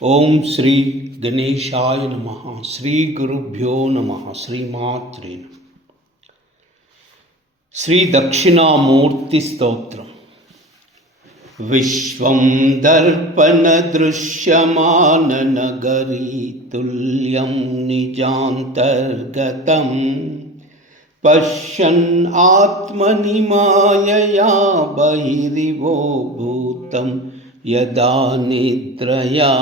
ఓం శ్రీ గణేశాయ నమః. శ్రీ గురుభ్యో నమః. శ్రీమాత్రే నమః. శ్రీ దక్షిణామూర్తి స్తోత్రం. విశ్వం దర్పణ దృశ్యమాననగరీ తుల్యం నిజాంతర్గతం పశ్యన్ ఆత్మని మాయయా బహిరివో భూతం యదా నిద్రయా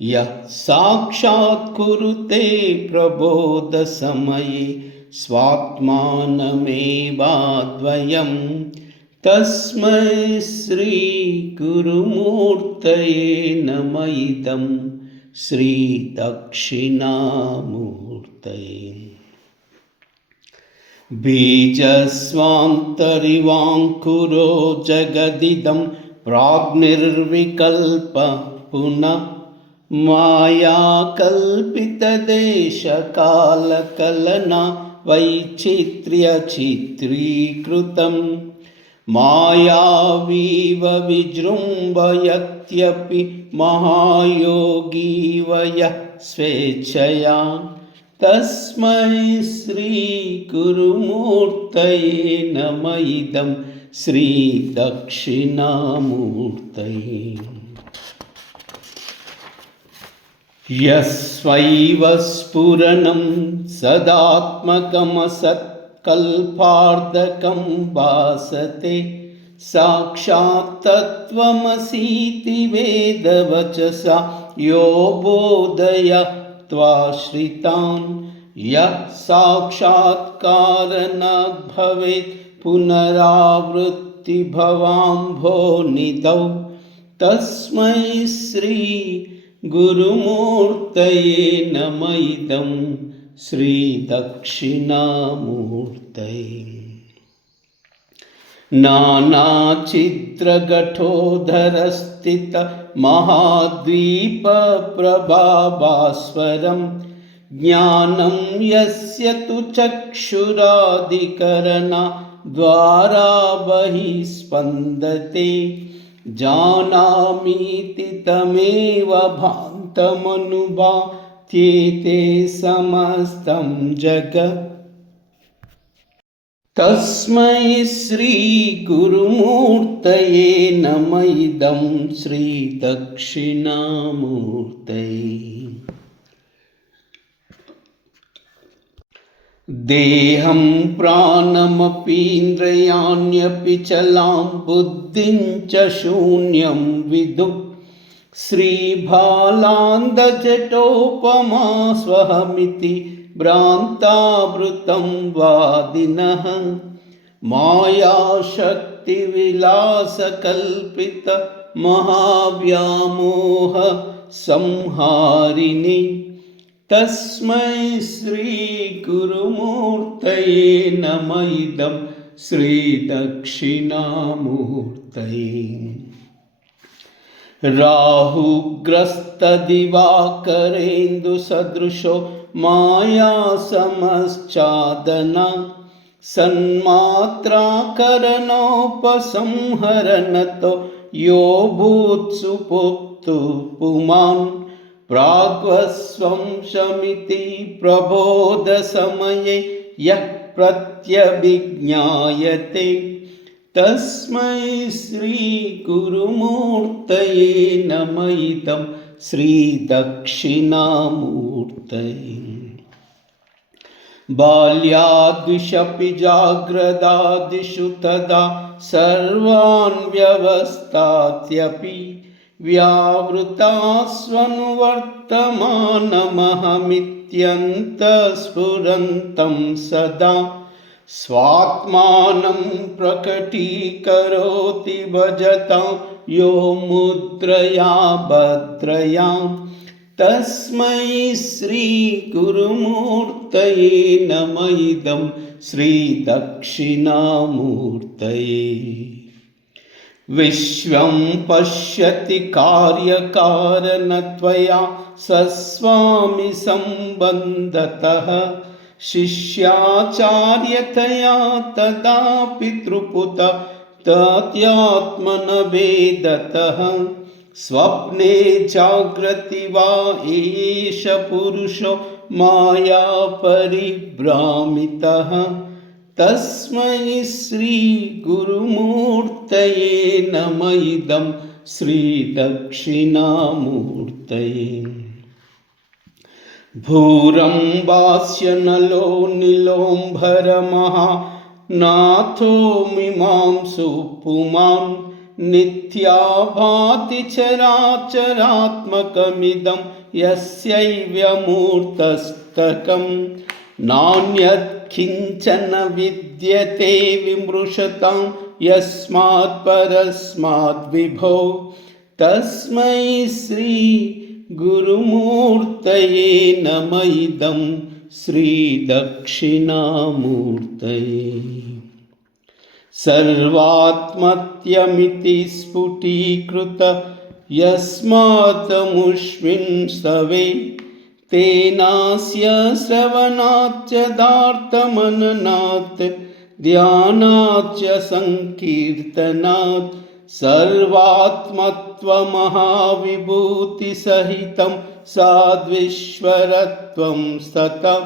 యః సాక్షాత్ కురుతే ప్రబోధ సమయే స్వాత్మానమేవాద్వయం తస్మై శ్రీ గురుమూర్తయే నమః. ఇదం శ్రీ దక్షిణామూర్తయే. బీజస్వాంతరివాంకురో జగదిదం ప్రాగ్నిర్వికల్ప పునః మాయాకల్పితదేశకాలకలనా వైచిత్ర్య చిత్రీకృతం మాయావీవ విజృంభయత్యపి మహాయోగీ వయః స్వేచ్ఛయా తస్మై శ్రీ గురుమూర్తయే నమః. ఇదం శ్రీ దక్షిణామూర్తయే. యస్వైవ స్ఫురణం సదాత్మకమసత్కల్పార్థకం భాసతే సాక్షాత్ తత్వమసీతి వేదవచసా యో బోధయత్వాశ్రితాన్ యః సాక్షాత్కారణాద్ భవేత్ పునరావృత్తి భవాంభోనిధౌ తస్మై శ్రీ గురుమూర్తయే నమః. ఇదం శ్రీ దక్షిణామూర్తయే. నానాచిత్రఘటోధరస్థిత మహాద్వీపప్రభాభాస్వరం జ్ఞానం యస్య తు చక్షురాదికరణా ద్వారా బహిస్పందతే జానామీతి తమేవ భాంతమనుభాత్యేతే సమస్తం జగత్. తస్మై శ్రీ గురుమూర్తయే నమః. ఇదం శ్రీ దక్షిణామూర్తయే. దేహం ప్రాణమపీంద్రియాణ్యపి చలాం బుద్ధిం చ శూన్యం విదుః శ్రీబాలాంధజటోపమా స్వహమితి భ్రాంతావృతం వాదినః మాయాశక్తివిలాసకల్పిత మహావ్యామోహ సంహారిణి తస్మై శ్రీ గురుమూర్తయే నమః. ఇదం శ్రీ దక్షిణామూర్తయే. రాహుగ్రస్తదివాకరేందు సదృశో మాయాసమశ్చాదనా సన్మాత్రాకరణోపసంహరణతో యో భూత్సు పొత్తు పుమాన్ ప్రాగ్వస్వంశమితి ప్రబోధ సమయే యః ప్రత్యభిజ్ఞాయతే తస్మై శ్రీ గురుమూర్తయే నమః. ఇదం శ్రీ దక్షిణామూర్తయే. బాల్యాద్విషపి జాగ్రదాదిషు తదా సర్వాన్ వ్యవస్థాత్యపి వ్యావృతాస్వనువర్తమానమహమిత్యంతఃస్ఫురంతం సదా స్వాత్మానం ప్రకటీకరోతి భజతాం యో ముద్రయా భద్రయా తస్మై శ్రీ గురుమూర్తయే నమః. ఇదం శ్రీ దక్షిణామూర్తయే. విశ్వం పశ్యతి కార్యకారణత్వయా సస్వామి సంబంధతః శిష్యాచార్యతయా తదా పితృపుత తత్యాత్మన వేదతః स्वप्ने जाग्रति वा एष पुरुषो माया परिभ्रामितः तस्मै श्री गुरुमूर्तये नमः इदं श्री दक्षिणामूर्तये। भूरम्बास्य नलो नीलोऽम्बरमहा नाथो मीमांसो पुमान् नित्या भाति चराचरात्मकमिदं यस्यैव्यमूर्तस्तकम् नान्यत् किञ्चन विद्यते विमृशतां यस्मात् परस्माद् विभो तस्मै श्री गुरुमूर्तये नमः इदं श्री दक्षिणामूर्तये। सर्वात्मत्यमिति स्फुटीकृत यस्मात्मुष्मिन् स्तवे तेनास्य श्रवणाच्च दार्थमननात् ध्यानाच्च संकीर्तनात् सर्वात्मत्वमहाविभूतिसहितं साद्विश्वरत्वं सतः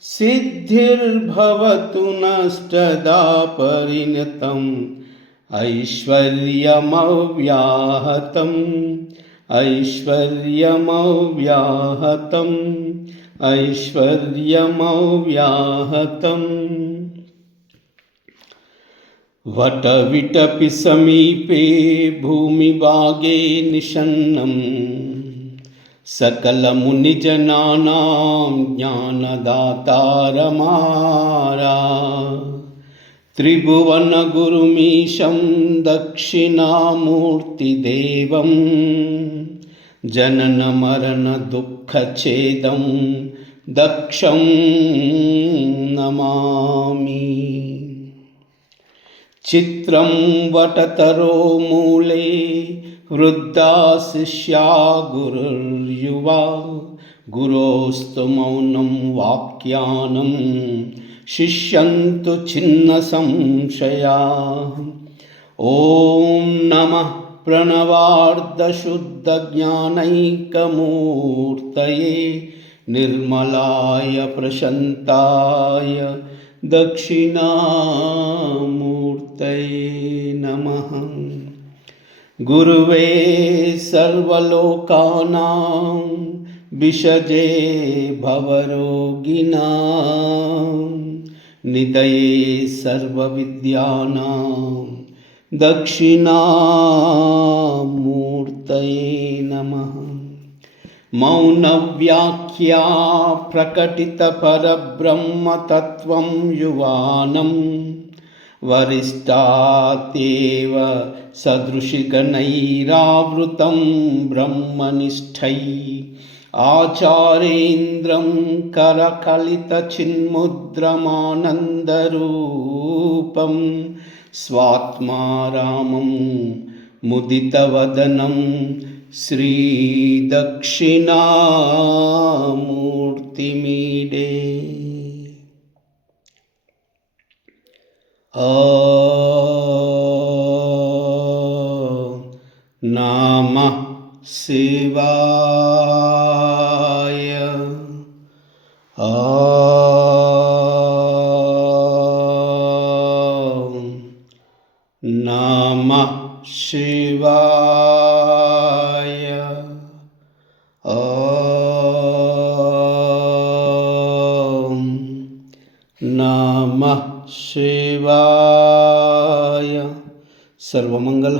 सिद्धिर्भवतु नष्टदा परिणतम् ऐश्वर्यमव्याहतम् ऐश्वर्यमव्याहतम् ऐश्वर्यमव्याहतम्। वटविटपि समीपे भूमिभागे निषन्नं सकलमुनिजनानां ज्ञानदातारमारा त्रिभुवनगुरुमीशं दक्षिणामूर्तिदेवं जननमरणदुःखच्छेदं दक्षं नमामि। चित्रं वटतरो मूले वृद्धा शिष्या गुरुर्युवा गुरोस्तु मौनं वाक्यानं शिष्यन्तु छिन्नसंशया। ॐ नमः प्रणवार्धशुद्धज्ञानैकमूर्तये निर्मलाय प्रशान्ताय दक्षिणामूर्तये नमः। गुरुवे सर्वलोकानां विषजे भवरोगिणां निधये सर्वविद्यानां दक्षिणामूर्तये नमः। मौनव्याख्या प्रकटितपरब्रह्मतत्त्वं युवानं वरिष्ठातेव सदृशिगणैरावृतं ब्रह्मनिष्ठैः आचार्येन्द्रं करकलितचिन्मुद्रमानन्दरूपं स्वात्मारामं मुदितवदनं श्रीदक्षिणामूर्तिमीडे। नमः शिवाय। नमः शिवाय। नमः शिवाय। सर्वमंगल।